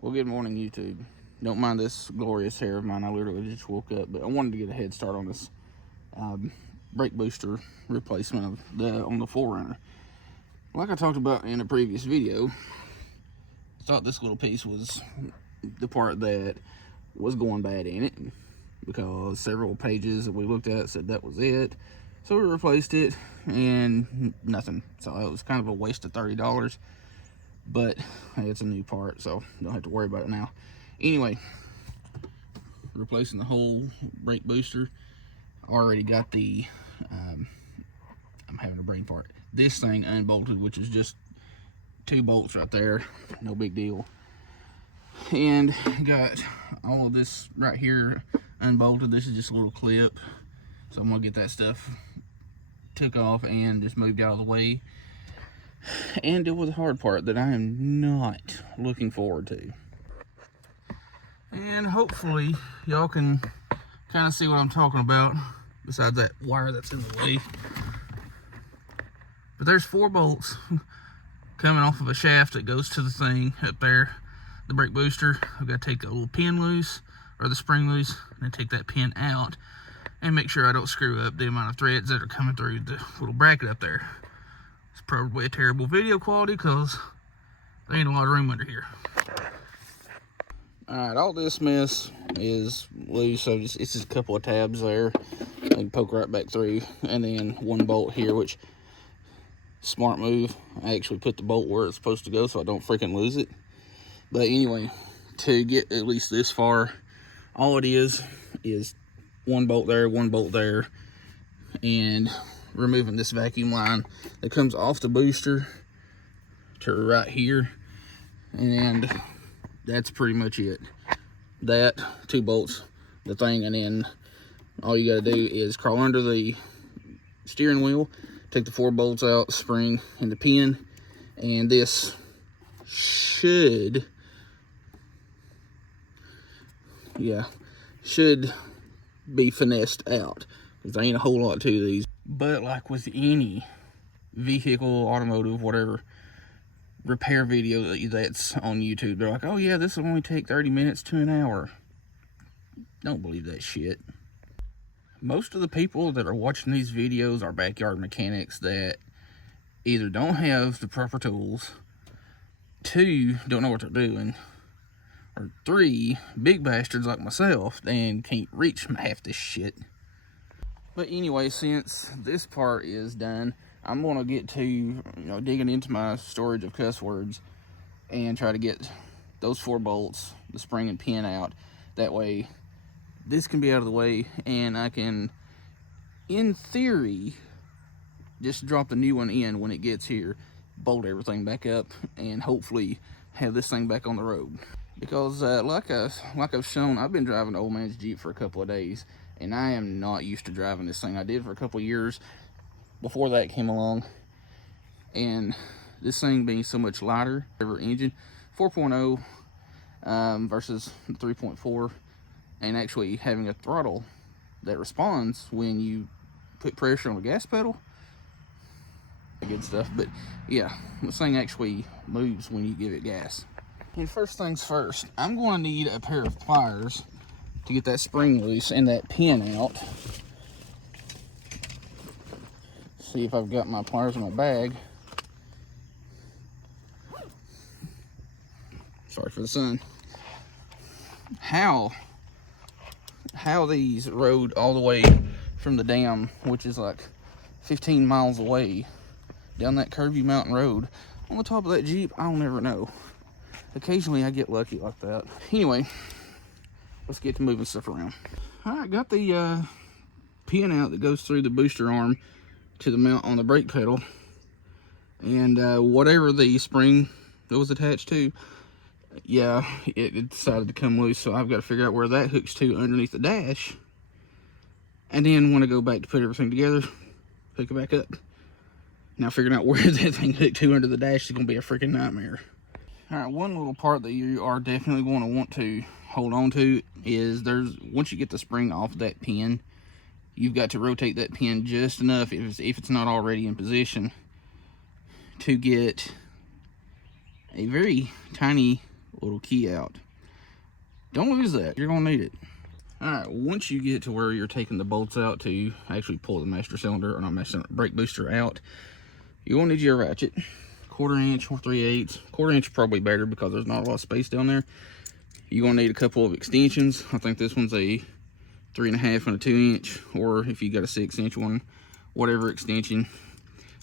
Well, good morning, YouTube. Don't mind this glorious hair of mine. I literally just woke up, but I wanted to get a head start on this brake booster replacement on the 4Runner. Like I talked about in a previous video, I thought this little piece was the part that was going bad in it, because several pages that we looked at said that was it. So we replaced it and nothing. So it was kind of a waste of $30. But hey, it's a new part, so don't have to worry about it now. Anyway, replacing the whole brake booster. Already got the I'm having a brain fart. This thing unbolted, which is just 2 bolts right there, no big deal. And got all of this right here unbolted. This is just a little clip, so I'm gonna get that stuff took off and just moved out of the way and deal with the hard part that I am not looking forward to. And hopefully y'all can kind of see what I'm talking about, besides that wire that's in the way. But there's 4 bolts coming off of a shaft that goes to the thing up there, the brake booster. I've got to take the little pin loose, or the spring loose, and then take that pin out and make sure I don't screw up the amount of threads that are coming through the little bracket up there. It's probably a terrible video quality because there ain't a lot of room under here. Alright, all this mess is loose, so it's just a couple of tabs there. I can poke right back through, and then 1 bolt here, which, smart move. I actually put the bolt where it's supposed to go so I don't freaking lose it. But anyway, to get at least this far, all it is 1 bolt there, 1 bolt there, and removing this vacuum line that comes off the booster to right here, and that's pretty much it. That, 2 bolts, the thing, and then all you gotta do is crawl under the steering wheel, take the 4 bolts out, spring, and the pin, and this should be finessed out, because there ain't a whole lot to these. But like with any vehicle, automotive, whatever repair video that's on YouTube, they're like, oh yeah, this will only take 30 minutes to an hour. Don't believe that shit. Most of the people that are watching these videos are backyard mechanics that either don't have the proper tools, 2, don't know what they're doing, or 3, big bastards like myself and can't reach half this shit. But anyway, since this part is done, I'm gonna get to digging into my storage of cuss words and try to get those 4 bolts, the spring and pin out. That way this can be out of the way, and I can, in theory, just drop the new one in when it gets here, bolt everything back up, and hopefully have this thing back on the road. Because like I've shown, I've been driving old man's Jeep for a couple of days, and I am not used to driving this thing. I did for a couple of years before that came along, and this thing being so much lighter, engine 4.0 versus 3.4, and actually having a throttle that responds when you put pressure on the gas pedal, good stuff. But yeah, this thing actually moves when you give it gas. And first things first, I'm going to need a pair of pliers to get that spring loose and that pin out. See if I've got my pliers in my bag. Sorry for the sun. How these rode all the way from the dam, which is like 15 miles away, down that curvy mountain road on the top of that Jeep, I'll never know. Occasionally I get lucky like that. Anyway, let's get to moving stuff around. Alright, got the pin out that goes through the booster arm to the mount on the brake pedal, and whatever the spring that was attached to, yeah, it decided to come loose, so I've got to figure out where that hooks to underneath the dash, and then when I go back to put everything together, hook it back up. Now figuring out where that thing hooked to under the dash is going to be a freaking nightmare. Alright, one little part that you are definitely going to want to hold on to is once you get the spring off that pin, you've got to rotate that pin just enough, if it's not already in position, to get a very tiny little key out. Don't lose that, you're gonna need it. All right, once you get to where you're taking the bolts out to actually pull the master cylinder, or not master cylinder, brake booster out, you're gonna need your ratchet, 1/4 inch or 3/8. 1/4 inch probably better because there's not a lot of space down there. You're gonna need a couple of extensions. I think this one's a 3.5 and a 2 inch, or if you got a 6 inch one, whatever extension.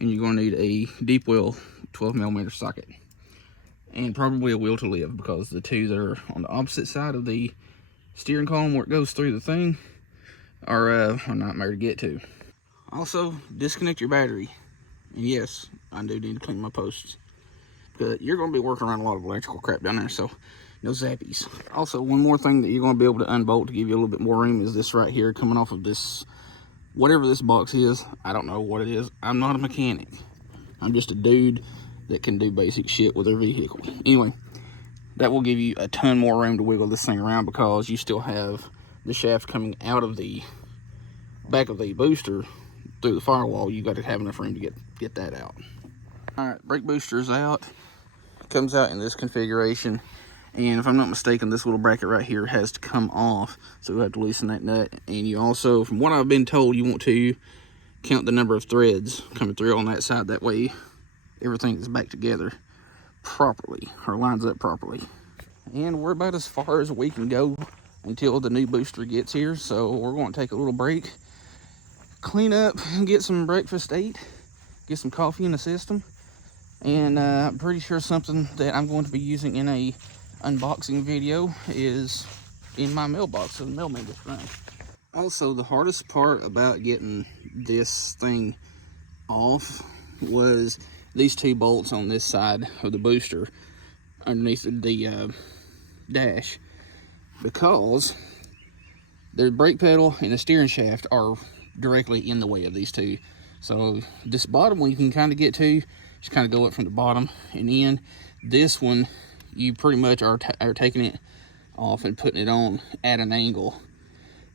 And you're gonna need a deep well 12mm socket, and probably a will to live, because the two that are on the opposite side of the steering column where it goes through the thing are a nightmare to get to. Also, disconnect your battery. And yes, I do need to clean my posts, but you're going to be working around a lot of electrical crap down there, so no zappies. Also, one more thing that you're going to be able to unbolt to give you a little bit more room is this right here, coming off of this, whatever this box is. I don't know what it is. I'm not a mechanic. I'm just a dude that can do basic shit with their vehicle. Anyway, that will give you a ton more room to wiggle this thing around, because you still have the shaft coming out of the back of the booster through the firewall. You got to have enough room to get that out. All right, brake booster is out. It comes out in this configuration, and if I'm not mistaken, this little bracket right here has to come off, so we have to loosen that nut. And you also, from what I've been told, you want to count the number of threads coming through on that side. That way everything is back together properly, or lines up properly. And we're about as far as we can go until the new booster gets here, so we're going to take a little break, clean up and get some breakfast to eat, get some coffee in the system, and I'm pretty sure something that I'm going to be using in a unboxing video is in my mailbox, so the mailman just ran. Also, the hardest part about getting this thing off was these two bolts on this side of the booster underneath the dash, because the brake pedal and the steering shaft are directly in the way of these two. So this bottom one you can kind of get to, just kind of go up from the bottom and in. This one you pretty much are taking it off and putting it on at an angle,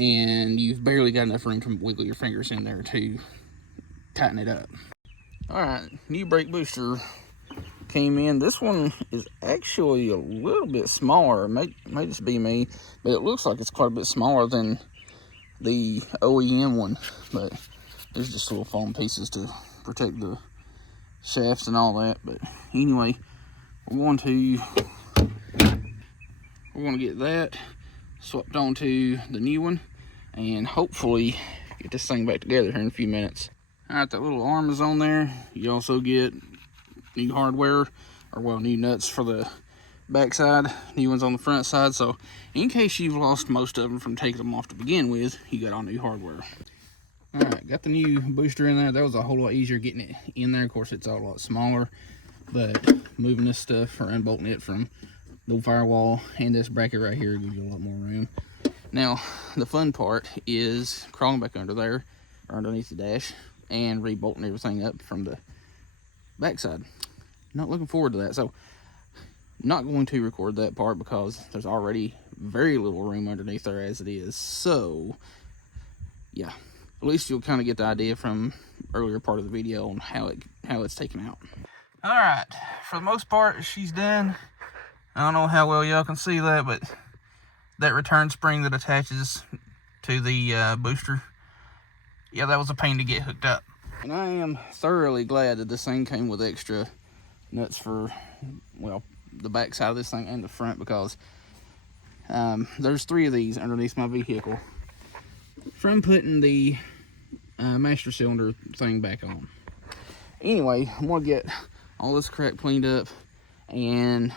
and you've barely got enough room to wiggle your fingers in there to tighten it up. All right, new brake booster came in. This one is actually a little bit smaller. It may just be me, but it looks like it's quite a bit smaller than the OEM one. But there's just little foam pieces to protect the shafts and all that. But anyway, we're going to get that swapped onto the new one, and hopefully get this thing back together here in a few minutes. All right, that little arm is on there. You also get new hardware, or well, new nuts for the back side, new ones on the front side. So in case you've lost most of them from taking them off to begin with, you got all new hardware. All right, got the new booster in there. That was a whole lot easier getting it in there. Of course, it's a lot smaller, but moving this stuff or unbolting it from the firewall and this bracket right here gives you a lot more room. Now, the fun part is crawling back under there, or underneath the dash, and rebolting everything up from the backside. Not looking forward to that, so not going to record that part because there's already very little room underneath there as it is. So yeah, at least you'll kind of get the idea from earlier part of the video on how it's taken out. All right, for the most part, she's done. I don't know how well y'all can see that, but that return spring that attaches to the booster, yeah, that was a pain to get hooked up. And I am thoroughly glad that this thing came with extra nuts for, well, the back side of this thing and the front, because there's 3 of these underneath my vehicle from putting the master cylinder thing back on. Anyway, I'm gonna get all this crap cleaned up and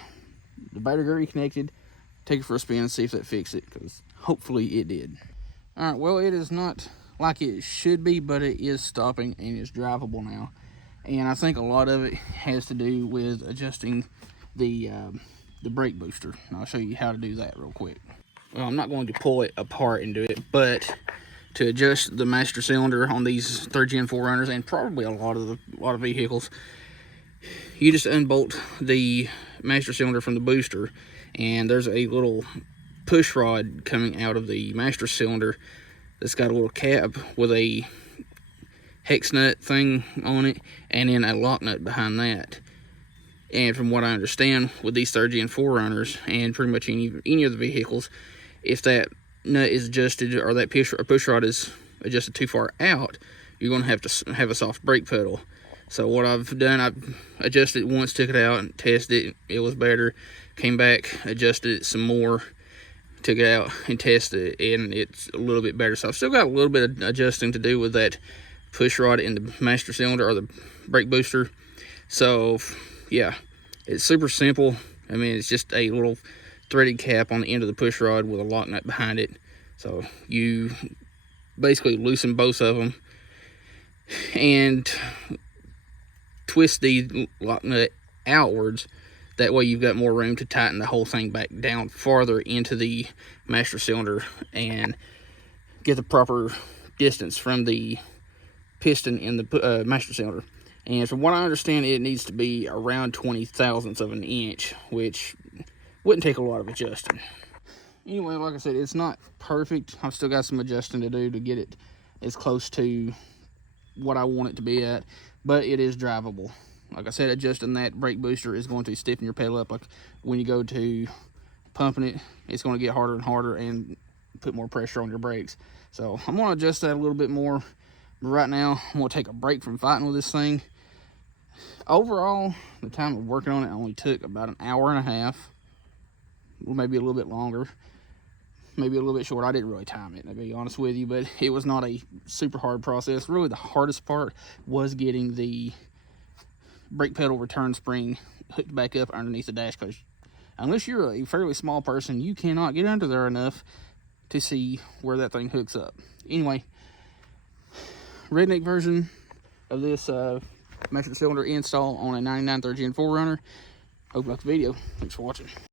the battery reconnected, take it for a spin and see if that fixed it, because hopefully it did. All right, well, it is not like it should be, but it is stopping and it's drivable now. And I think a lot of it has to do with adjusting the brake booster. And I'll show you how to do that real quick. Well, I'm not going to pull it apart and do it, but to adjust the master cylinder on these 3rd Gen 4Runners, and probably a lot of vehicles, you just unbolt the master cylinder from the booster, and there's a little push rod coming out of the master cylinder that's got a little cap with a hex nut thing on it, and then a lock nut behind that. And from what I understand with these 3rd gen 4Runners and pretty much any of the vehicles, if that nut is adjusted or that push rod is adjusted too far out, you're going to have a soft brake pedal. So what I've done, I've adjusted it once, took it out and tested it. It was better. Came back, adjusted it some more, took it out and tested it, and it's a little bit better. So I've still got a little bit of adjusting to do with that push rod in the master cylinder or the brake booster. So yeah, it's super simple. I mean, it's just a little threaded cap on the end of the push rod with a lock nut behind it. So you basically loosen both of them and twist the lock nut outwards. That way you've got more room to tighten the whole thing back down farther into the master cylinder and get the proper distance from the piston in the master cylinder. And from what I understand, it needs to be around 20 thousandths of an inch, which wouldn't take a lot of adjusting. Anyway, like I said, it's not perfect. I've still got some adjusting to do to get it as close to what I want it to be at, but it is drivable. Like I said, adjusting that brake booster is going to stiffen your pedal up. Like when you go to pumping it, it's going to get harder and harder and put more pressure on your brakes. So I'm going to adjust that a little bit more. But right now, I'm going to take a break from fighting with this thing. Overall, the time of working on it only took about an hour and a half. Well, maybe a little bit longer. Maybe a little bit short. I didn't really time it, to be honest with you, but it was not a super hard process. Really, the hardest part was getting the brake pedal return spring hooked back up underneath the dash, because unless you're a fairly small person, you cannot get under there enough to see where that thing hooks up. Anyway, redneck version of this master cylinder install on a 99 3rd gen 4Runner. Hope you liked the video. Thanks for watching.